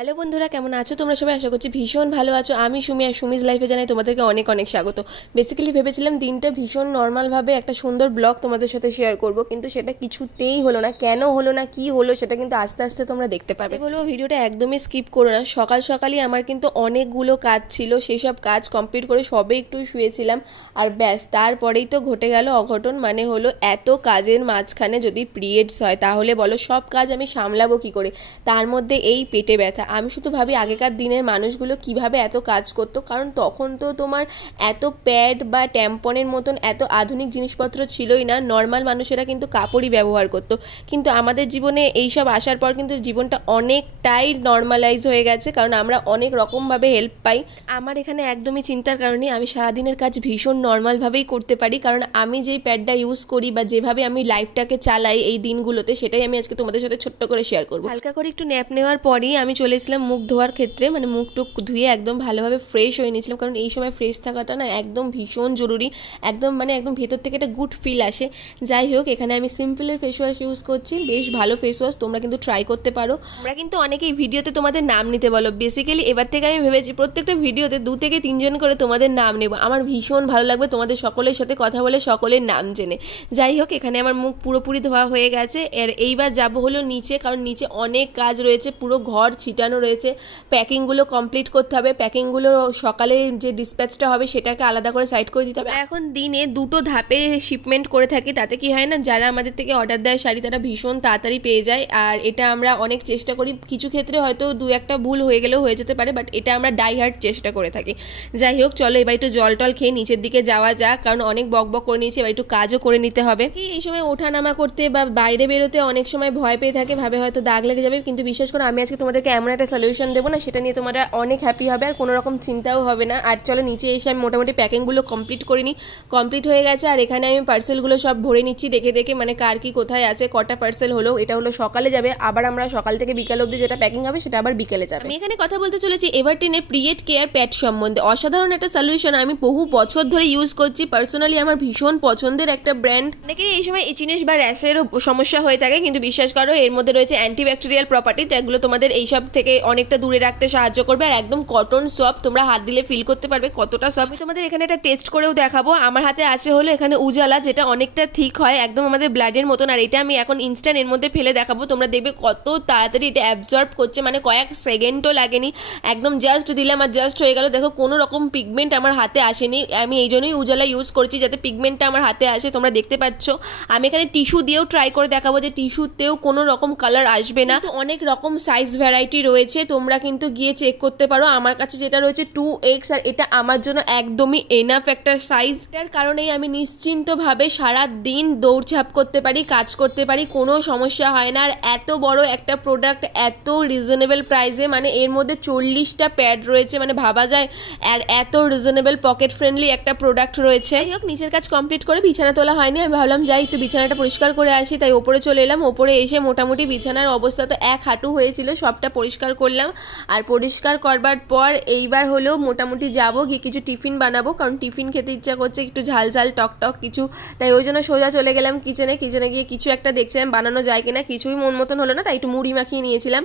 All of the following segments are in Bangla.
হ্যালো বন্ধুরা, কেমন আছো তোমরা সবাই? আশা করছি ভীষণ ভালো আছো। আমি সুমি, আর সুমিজ লাইফে জানাই তোমাদেরকে অনেক অনেক স্বাগত। বেসিক্যালি ভেবেছিলাম দিনটা ভীষণ নর্মালভাবে একটা সুন্দর ব্লগ তোমাদের সাথে শেয়ার করব, কিন্তু সেটা কিছুতেই হলো না। কেন হলো না, কি হলো, সেটা কিন্তু আস্তে আস্তে তোমরা দেখতে পাবে। বলবো ভিডিওটা একদমই স্কিপ করো না। সকাল সকালই আমার কিন্তু অনেকগুলো কাজ ছিল, সেই সব কাজ কমপ্লিট করে সবে একটু শুয়েছিলাম, আর ব্যাস তারপরেই তো ঘটে গেল অঘটন। মানে হলো, এত কাজের মাঝখানে যদি পিরিয়ডস হয় তাহলে বলো সব কাজ আমি সামলাবো কি করে? তার মধ্যে এই পেটে ব্যথা। আমি শুধু ভাবি আগেকার দিনের মানুষগুলো কিভাবে এত কাজ করতো, কারণ তখন তো তোমার এত প্যাড বা ট্যাম্পনের মতন এত আধুনিক জিনিসপত্র ছিলই না। নর্মাল মানুষেরা কিন্তু কাপড়ই ব্যবহার করতো, কিন্তু আমাদের জীবনে এইসব আসার পর কিন্তু জীবনটা অনেকটাই নর্মালাইজ হয়ে গেছে, কারণ আমরা অনেক রকমভাবে হেল্প পাই। আমার এখানে একদমই চিন্তার কারণে আমি সারাদিনের কাজ ভীষণ নর্মালভাবেই করতে পারি, কারণ আমি যেই প্যাডটা ইউজ করি বা যেভাবে আমি লাইফটাকে চালাই এই দিনগুলোতে, সেটাই আমি আজকে তোমাদের সাথে ছোট্ট করে শেয়ার করবো। হালকা করে একটু ন্যাপ নেওয়ার পরই আমি চলে এসেছিলাম মুখ ধোয়ার ক্ষেত্রে। মানে মুখ টুক ধুয়ে একদম ভালোভাবে ফ্রেশ হয়ে নিয়েছিলাম, কারণ এই সময় ফ্রেশ থাকাটা না একদম ভীষণ জরুরি। একদম একদম ভেতর থেকে একটা গুড ফিল আসে। যাই হোক, এখানে আমি সিম্পলের ফেস ওয়াশ ইউজ করছি, বেশ ভালো ফেস ওয়াশ, তোমরা কিন্তু ট্রাই করতে পারো। আমরা কিন্তু অনেকেই ভিডিওতে তোমাদের নাম নিতে বলো। বেসিক্যালি এবার থেকে আমি ভেবেছি প্রত্যেকটা ভিডিওতে 2 থেকে 3 জন করে তোমাদের নাম নেব। আমার ভীষণ ভালো লাগবে তোমাদের সকলের সাথে কথা বলে, সকলের নাম জেনে। যাই হোক, এখানে আমার মুখ পুরোপুরি ধোয়া হয়ে গেছে। এইবার যাব হলো নিচে, কারণ নিচে অনেক কাজ রয়েছে, পুরো ঘর ছিটানো রয়েছে। প্যাকিংগুলো কমপ্লিট করতে হবে। প্যাকিংগুলো সকালে যে ডিসপ্যাচটা হবে সেটাকে আলাদা করে সাইড করে দিতে হবে। এখন দিনে 2টো ধাপে শিপমেন্ট করে থাকি, তাতে কি হয় না, যারা আমাদের থেকে অর্ডার দেয় শাড়ি তারা ভীষণ তাড়াতাড়ি পেয়ে যায়। আর এটা আমরা অনেক চেষ্টা করি, কিছু ক্ষেত্রে হয়তো 2-1টা ভুল হয়ে গেলেও হয়ে যেতে পারে, বাট এটা আমরা ডাই হার্ড চেষ্টা করে থাকি। যাই হোক, চলো এবার একটু জল টল খেয়ে নিচের দিকে যাওয়া যাক, কারণ অনেক বক বক করে নিয়েছি, এবার একটু কাজও করে নিতে হবে। এই সময় ওঠানামা করতে বা বাইরে বেরোতে অনেক সময় ভয় পেয়ে থাকে, ভাবে হয়তো দাগ লেগে যাবে, কিন্তু বিশ্বাস করো আমি আজকে তোমাদেরকে এমন একটা সলিউশন দেবো না, সেটা নিয়ে তোমরা অনেক হ্যাপি হবে আর কোনো রকম চিন্তাও হবে না। আর চলো নিচে এসে আমি মোটামুটি প্যাকিংগুলো কমপ্লিট করে নিই। কমপ্লিট হয়ে গেছে, আর এখানে আমি পার্সেলগুলো সব ভরে নিচ্ছি দেখে দেখে, মানে কার কি কোথায় আছে, কটা পার্সেল হলো। এটা হলো সকালে যাবে, আবার আমরা সকাল থেকে বিকাল অবধি যেটা প্যাকিং হবে সেটা আবার বিকেলে যাবে। আমি এখানে কথা বলতে চলেছি এভারটিনের পিরিয়ড কেয়ার প্যাড সম্বন্ধে। অসাধারণ একটা সলিউশন, আমি বহু বছর ধরে ইউজ করছি। পার্সোনালি আমার ভীষণ পছন্দের একটা ব্র্যান্ড। অনেকের এই সময় ইচিনেস বা র্যাশেরও সমস্যা হয়ে থাকে, কিন্তু বিশ্বাস করো এর মধ্যে রয়েছে অ্যান্টিব্যাকটেরিয়াল প্রপার্টি, যেগুলো তোমাদের এইসব থেকে অনেকটা দূরে রাখতে সাহায্য করবে। আর একদম কটন সফট, তোমরা হাত দিলে ফিল করতে পারবে কতটা সফট। আমি তোমাদের এখানে একটা টেস্ট করেও দেখাবো। আমার হাতে আছে হলো এখানে উজালা, যেটা অনেকটা থিক হয়, একদম আমাদের ব্লাডের মতন। আর এটা আমি এখন ইনস্ট্যান্ট এর মধ্যে ফেলে দেখাবো, তোমরা দেখবে কত তাড়াতাড়ি এটা অ্যাবজর্ব করছে, মানে কয়েক সেকেন্ডও লাগেনি, একদম জাস্ট দিলাম আর জাস্ট হয়ে গেল। দেখো কোনো রকম পিগমেন্ট আমার হাতে আসেনি। আমি এই জন্যই উজালা ইউজ করছি, যাতে পিগমেন্টটা আমার হাতে আসে। তোমরা দেখতে পাচ্ছ আমি এখানে টিস্যু দিয়েও ট্রাই করে দেখাবো যে টিস্যুতেও কোনো রকম কালার আসবে না। অনেক রকম সাইজ ভ্যারাইটি রয়েছে, তোমরা কিন্তু গিয়ে চেক করতে পারো। আমার কাছে যেটা রয়েছে 2X, আর এটা আমার জন্য একদমই এনাফ একটা সাইজ। এটার কারণেই আমি নিশ্চিন্তভাবে সারা দিন দৌড়ঝাঁপ করতে পারি, কাজ করতে পারি, কোনো সমস্যা হয় না। আর এত বড় একটা প্রোডাক্ট এত রিজনেবল প্রাইসে, মানে এর মধ্যে 40টা প্যাড রয়েছে, মানে ভাবা যায়। আর এত রিজনেবল পকেট ফ্রেন্ডলি একটা প্রোডাক্ট রয়েছে। যাই হোক, নিচের কাজ কমপ্লিট করে বিছানা তোলা হয়নি, আমি ভাবলাম যাই একটু বিছানাটা পরিষ্কার করে আসি, তাই ওপরে চলে এলাম। ওপরে এসে মোটামুটি বিছানার অবস্থা তো 1 হাঁটু হয়েছিল, সবটা পরিষ্কার করলাম। আর পরিষ্কার করবার পর এইবার হলো মোটামুটি যাবো গিয়ে কিছু টিফিন বানাবো, কারণ টিফিন খেতে ইচ্ছা করছে, একটু ঝাল ঝাল টক টক কিছু। তাই ওই জন্য সোজা চলে গেলাম কিচেনে গিয়ে কিছু একটা দেখছিলাম বানানো যায় কিনা। কিছুই মন মতন হলো না, তাই একটু মুড়ি মাখিয়ে নিয়েছিলাম।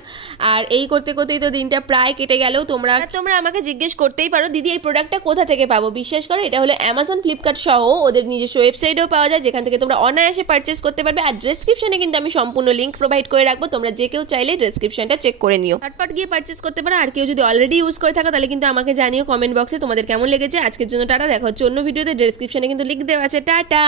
আর এই করতে করতেই তো দিনটা প্রায় কেটে গেল। তোমরা আমাকে জিজ্ঞেস করতেই পারো দিদি এই প্রোডাক্টটা কোথা থেকে পাবো। বিশ্বাস করো এটা হলো অ্যামাজন, ফ্লিপকার্ট সহ ওদের নিজস্ব ওয়েবসাইটেও পাওয়া যায়, যেখান থেকে তোমরা অনায়াসে পারচেস করতে পারবে। আর ডেসক্রিপশনে কিন্তু আমি সম্পূর্ণ লিঙ্ক প্রোভাইড করে রাখবো, তোমরা যে কেউ চাইলে ডেসক্রিপশনটা চেক করে নিও, ফটফট গিয়ে পারচেস করতে পারো। আর কেউ যদি অলরেডি ইউজ করে থাকো তাহলে কিন্তু আমাকে জানিও কমেন্ট বক্সে তোমাদের কেমন লেগেছে। আজকের জন্য টাটা, দেখা হচ্ছে অন্য ভিডিওতে। ডেসক্রিপশনে কিন্তু লিঙ্ক দেওয়া আছে। টাটা।